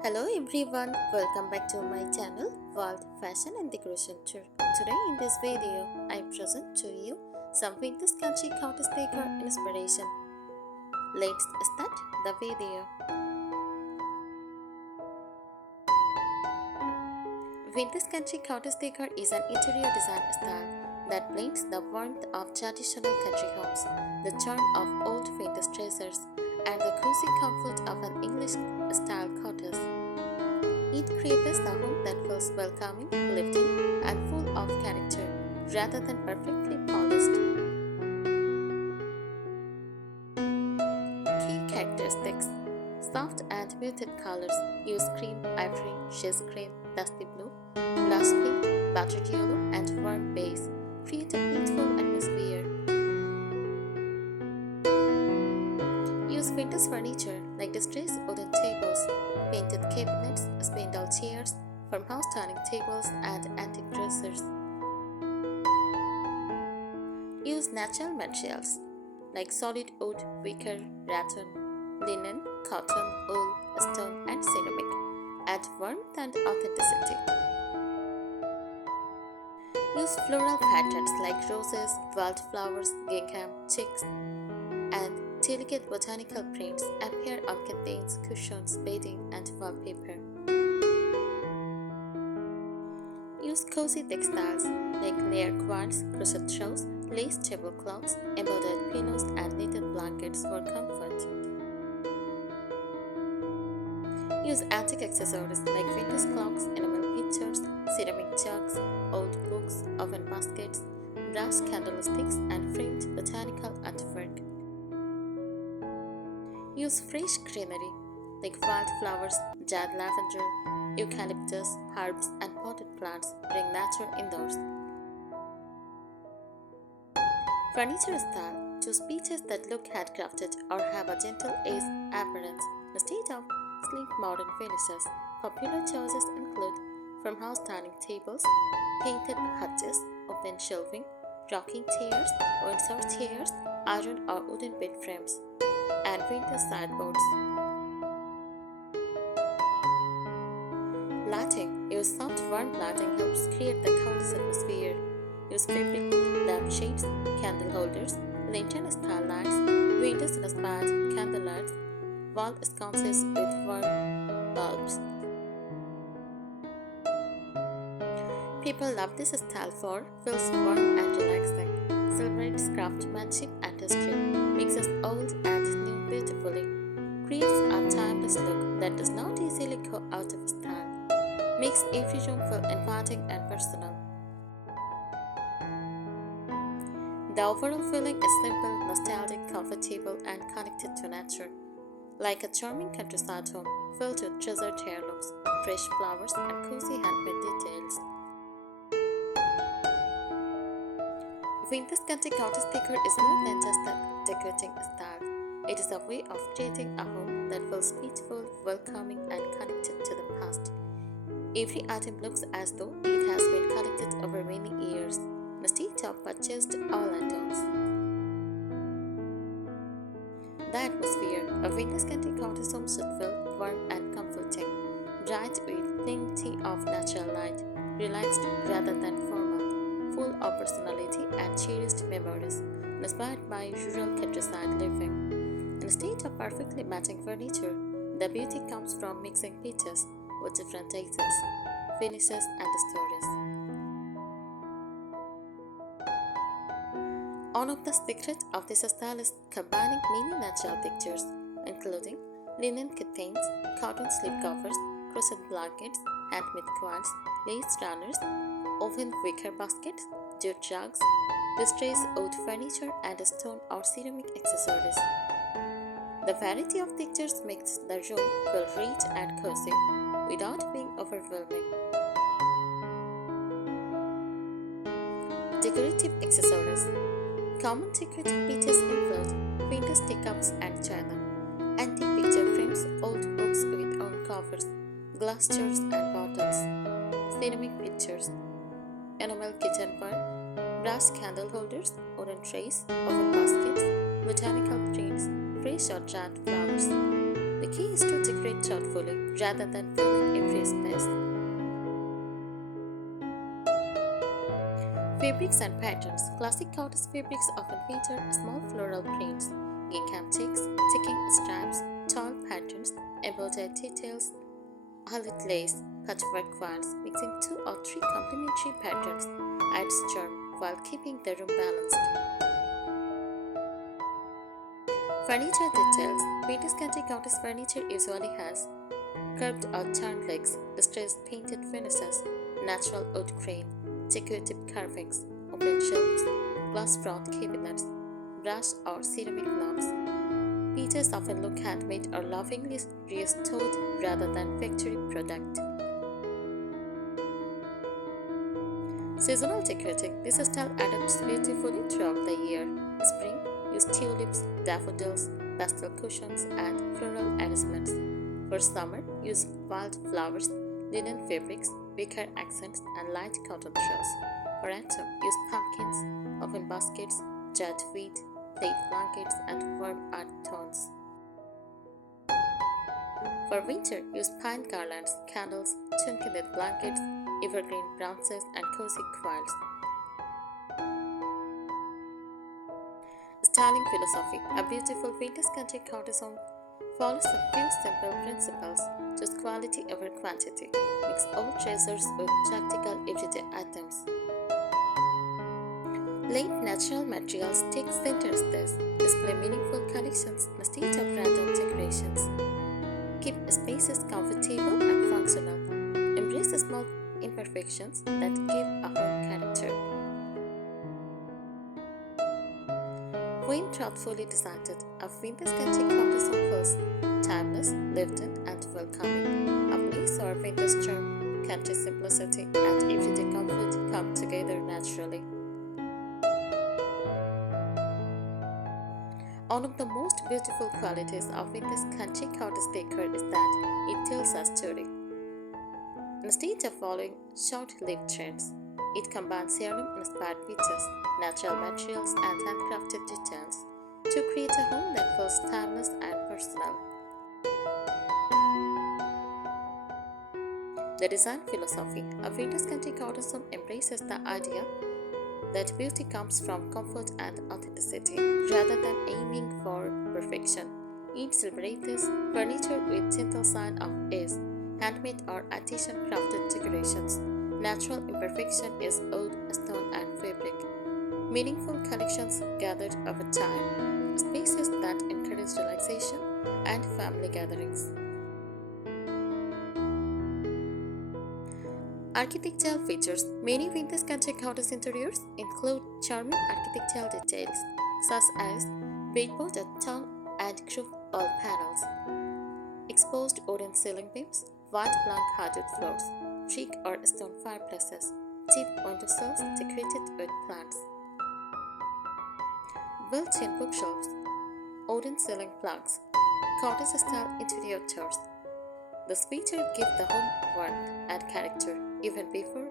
Hello everyone, welcome back to my channel World Fashion and Decoration Tour. Today in this video, I present to you some vintage country cottage decor inspiration. Let's start the video. Vintage country cottage decor is an interior design style that blends the warmth of traditional country homes, the charm of old vintage treasures, and the cozy comfort of an English-style cottage. It creates a home that feels welcoming, lifting, and full of character, rather than perfectly polished. Key characteristics: soft and muted colors. Use cream, ivory, chess cream, dusty blue, blush pink, buttered yellow, and warm beige. Create a peaceful atmosphere. Use vintage furniture like distressed wooden tables, painted cabinets, spindle chairs, farmhouse dining tables, and antique dressers. Use natural materials like solid wood, wicker, rattan, linen, cotton, wool, stone, and ceramic. Add warmth and authenticity. Use floral patterns like roses, wildflowers, gingham, chicks, and delicate botanical prints appear on curtains, cushions, bedding, and wallpaper. Use cozy textiles like layer quilts, crochet throws, lace tablecloths, embroidered pillows, and knitted blankets for comfort. Use antique accessories like vintage clocks, enamel pictures, ceramic jugs, old books, oven baskets, brass candlesticks, and framed botanical artwork. Use fresh greenery like wildflowers, jade lavender, eucalyptus, herbs, and potted plants. Bring nature indoors. Furniture style: choose pieces that look handcrafted or have a gentle edge appearance instead of sleek modern finishes. Popular choices include farmhouse dining tables, painted hutches, open shelving, rocking chairs, Windsor chairs, iron or wooden bed frames, and vintage sideboards. Lighting: use soft warm lighting helps create the cozy atmosphere. Use fabric lampshades, candle holders, lantern style lights, windows inspired candle lights, wall sconces with warm bulbs. People love this style for feels warm and relaxing, celebrates craftsmanship and history, mixes old and new beautifully, creates a timeless look that does not easily go out of style, makes every room feel inviting and personal. The overall feeling is simple, nostalgic, comfortable, and connected to nature, like a charming countryside home filled with treasured heirlooms, fresh flowers, and cozy handmade details. Vintage country cottage decor is more than just a decorating style. It is a way of creating a home that feels peaceful, welcoming, and connected to the past. Every item looks as though it has been collected over many years, instead of purchased all at once. The atmosphere of vintage country cottage home should feel warm and comforting, bright with plenty of natural light, relaxed rather than formal, full of personality and cherished memories, inspired by rural countryside living. Instead of perfectly matching furniture, the beauty comes from mixing pieces with different tastes, finishes, and stories. One of the secrets of this style is combining many natural textures, including linen curtains, cotton slipcovers, crochet blankets, handmade quilts, lace runners, woven wicker baskets, jute jugs, distressed wood furniture, and stone or ceramic accessories. The variety of textures makes the room feel rich and cozy without being overwhelming. Decorative accessories: common decorative pieces include vintage teacups and china, antique picture frames, old books with own covers, glass jars and bottles, ceramic pictures, enamel kitchenware, brass candle holders, wooden trays, oven baskets, botanical prints, fresh or dried flowers. The key is to decorate thoughtfully rather than filling every space. Fabrics and patterns. Classic cottage fabrics often feature small floral prints, gingham ticks, ticking stripes, tall patterns, embroidered details, holland lace, patchwork quilts. Mixing 2 or 3 complementary patterns adds charm while keeping the room balanced. Furniture details. Vintage country cottage furniture usually has curved or turned legs, distressed painted finishes, natural wood grain, decorative carvings, open shelves, glass front cabinets, brass or ceramic knobs. Pieces often look handmade or lovingly restored rather than factory product. Seasonal decorating. This style adapts beautifully throughout the year. Spring, use tulips, daffodils, pastel cushions, and floral arrangements. For summer, use wildflowers, linen fabrics, wicker accents, and light cotton throws. For autumn, use pumpkins, open baskets, jet wheat, plaid blankets, and warm earth tones. For winter, use pine garlands, candles, tune-kindled blankets, evergreen branches, and cozy quilts. Styling philosophy. A beautiful vintage country cottage home follows a few simple principles. Choose quality over quantity. Mix old treasures with practical everyday items. Late natural materials take center stage. Display meaningful collections instead of random decorations. Keep spaces comfortable and functional. Embrace small imperfections that give a home character. When thoughtfully designed, a vintage country cottage home feels timeless, lived in, and welcoming. A place where vintage charm, country simplicity, and everyday comfort come together naturally. One of the most beautiful qualities of vintage country cottage decor is that it tells a story. Instead of following short-lived trends, it combines heirloom-inspired pieces, natural materials, and handcrafted details to create a home that feels timeless and personal. The design philosophy. A vintage country cottage home embraces the idea that beauty comes from comfort and authenticity rather than aiming for perfection. It celebrates furniture with gentle sign of ease, handmade or artisan crafted decorations. Natural imperfection is wood, stone, and fabric. Meaningful collections gathered over time. Spaces that encourage relaxation and family gatherings. Architectural features. Many vintage country cottage interiors include charming architectural details such as breadboard and tongue and grooved wall panels, exposed wooden ceiling beams, white plank hardwood floors, teak or stone fireplaces, deep windowsills decorated with plants, built-in bookshelves, wooden ceiling plugs, cottage-style interior doors. This feature gives the home warmth and character even before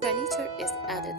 furniture is added.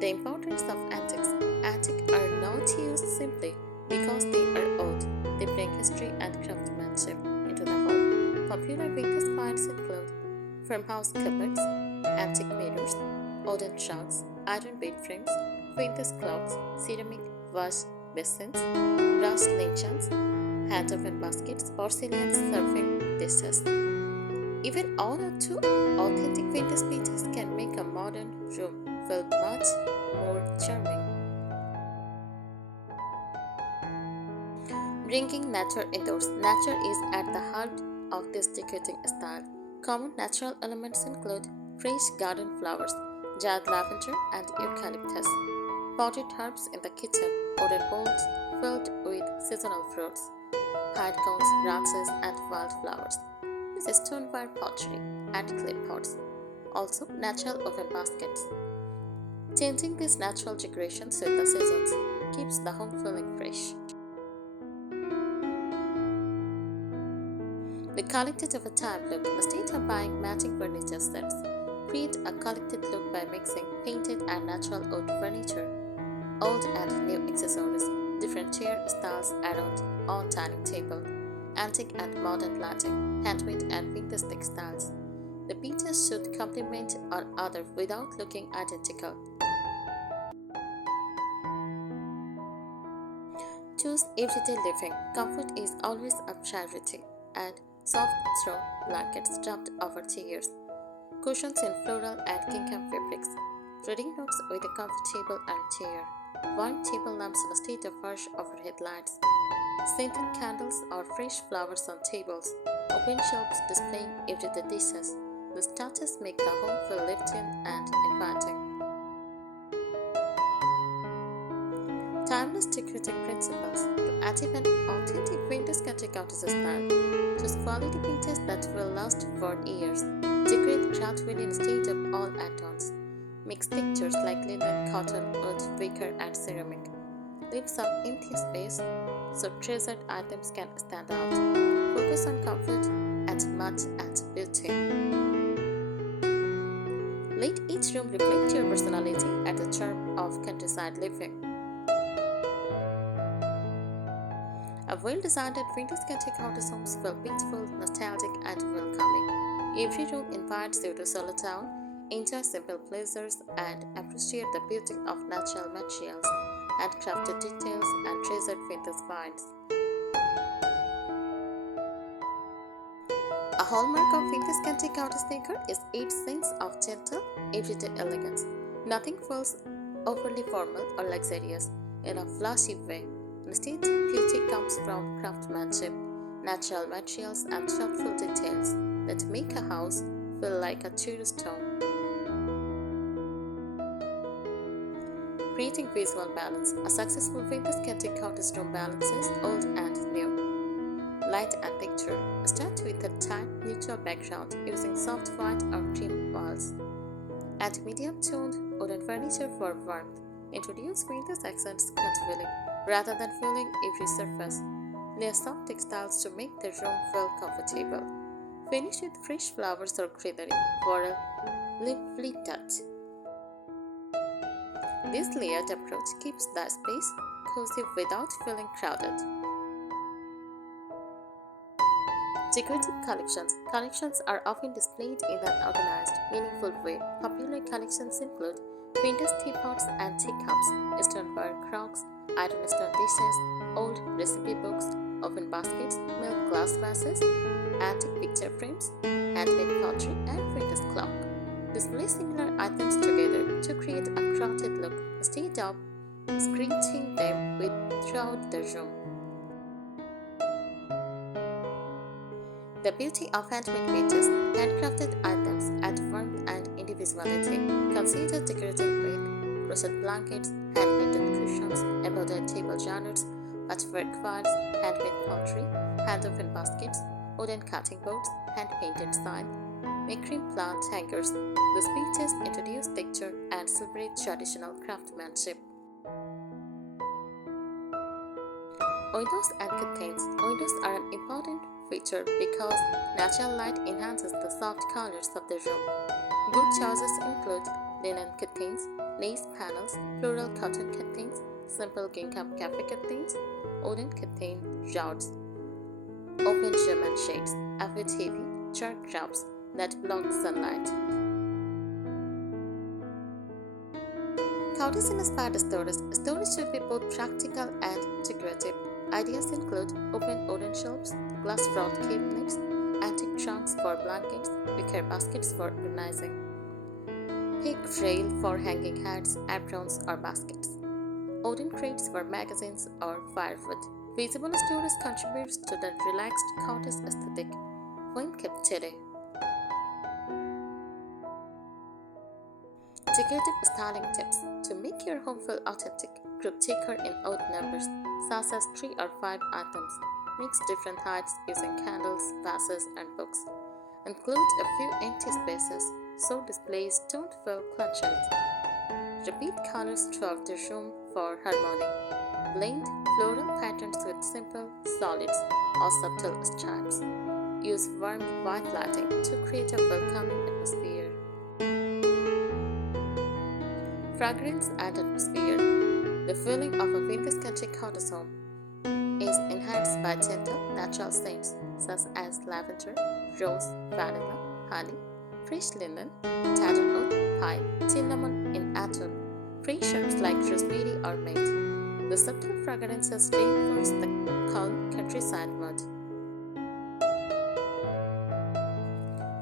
The importance of antiques. Antiques are not used simply because they are old. They bring history and craftsmanship into the home. Popular vintage finds include farmhouse cupboards, antique mirrors, wooden trunks, iron bed frames, vintage clocks, ceramic wash basins, brass lynchons, hand-open baskets, porcelain serving dishes. Even one or two authentic vintage pieces can make a modern room feel much more charming. Bringing nature indoors. Nature is at the heart of this decorating style. Common natural elements include fresh garden flowers, jade lavender, and eucalyptus, potted herbs in the kitchen, wooden bowls filled with seasonal fruits, pine cones, branches, and wildflowers. Use stoneware pottery and clay pots. Also, natural open baskets. Changing these natural decorations with the seasons keeps the home feeling fresh. The collected over time look. Instead of buying matching furniture sets, create a collected look by mixing painted and natural wood furniture, old and new accessories, chair styles around on dining table, antique and modern lighting, handmade and vintage textiles. The pieces should complement each other without looking identical. Choose everyday living. Comfort is always a priority. Add soft throw blankets draped over chairs, cushions in floral and gingham fabrics, reading nooks with a comfortable armchair, warm table lamps instead of harsh overhead lights, scented candles or fresh flowers on tables, open shelves displaying everyday dishes. These touches make the home feel lived in and inviting. Timeless decorating principles to achieve an authentic vintage country cottage style. Choose quality pieces that will last for years. Decorate gradually instead of all at once. Mix textures like linen, cotton, wood, wicker, and ceramic. Leave some empty space so treasured items can stand out. Focus on comfort as much as beauty. Let each room reflect your personality and the charm of countryside living. A well-designed vintage country cottage homes feel peaceful, nostalgic, and welcoming. Every room invites you to settle down, enjoy simple pleasures, and appreciate the beauty of natural materials, handcrafted details, and treasured vintage finds. A hallmark of vintage country cottage decor is its sense of gentle, everyday elegance. Nothing feels overly formal or luxurious in a flashy way. Instead, beauty comes from craftsmanship, natural materials, and thoughtful details that make a house feel like a tourist home. Creating visual balance. A successful vintage country cottage room balances old and new, light and texture. Start with a tight, neutral background using soft white or cream walls. Add medium-toned wooden furniture for warmth. Introduce vintage accents gradually rather than filling every surface. Layer soft textiles to make the room feel comfortable. Finish with fresh flowers or greenery for a lively touch. This layered approach keeps the space cozy without feeling crowded. Decorative collections. Collections are often displayed in an organized, meaningful way. Popular collections include vintage teapots and teacups, stoneware crocks, iron stone dishes, old recipe books, oven baskets, milk glass vases, antique picture frames, handmade pottery, and vintage clock. Display similar items together to create a crowded look instead of screenching them throughout the room. The beauty of handmade pieces, handcrafted items add warmth and individuality. Consider decorating with crochet blankets, hand-knitted cushions, embroidered table genres, patchwork quilts, handmade pottery, hand-woven baskets, wooden cutting boards, hand-painted signs, cream plant hangers. These pieces introduce texture and celebrate traditional craftsmanship. Windows and curtains. Windows are an important feature because natural light enhances the soft colors of the room. Good choices include linen curtains, lace panels, floral cotton curtains, simple gingham cafe curtains, wooden curtain rods, open German shades, avoid heavy, dark wraps that block sunlight. Cottage inspired storage. Storage should be both practical and decorative. Ideas include open wooden shelves, glass front cabinets, antique trunks for blankets, wicker baskets for organizing, peg rail for hanging hats, aprons, or baskets, wooden crates for magazines or firewood. Visible storage contributes to the relaxed cottage aesthetic when kept tidy. Decorative styling tips. To make your home feel authentic, group decor in odd numbers, such as 3 or 5 items. Mix different heights using candles, vases, and books. Include a few empty spaces so displays don't feel cluttered. Repeat colors throughout the room for harmony. Blend floral patterns with simple, solids, or subtle stripes. Use warm white lighting to create a welcoming atmosphere. Fragrance and atmosphere. The feeling of a vintage country cottage home is enhanced by gentle, natural scents such as lavender, rose, vanilla, honey, fresh linen, cedarwood, pine, cinnamon in autumn, fresh herbs like rosemary or mint. The subtle fragrances reinforce the calm countryside mood.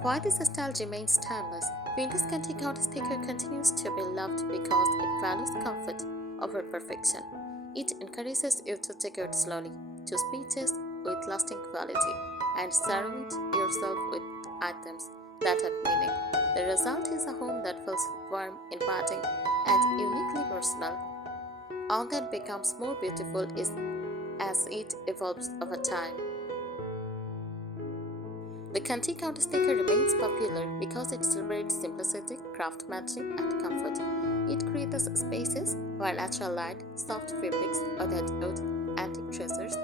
Why this style remains timeless? Windows Country Cottage Decor continues to be loved because it values comfort over perfection. It encourages you to decorate slowly, choose pieces with lasting quality, and surround yourself with items that have meaning. The result is a home that feels warm, inviting, and uniquely personal. All that becomes more beautiful is as it evolves over time. The Country Cottage Decor remains popular because it celebrates simplicity, craftsmanship, and comfort. It creates spaces where natural light, soft fabrics, weathered wood, antique treasures,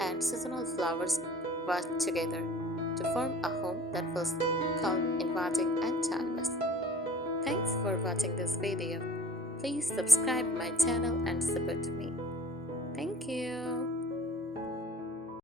and seasonal flowers work together to form a home that feels calm, inviting, and timeless. Thanks for watching this video. Please subscribe my channel and support me. Thank you.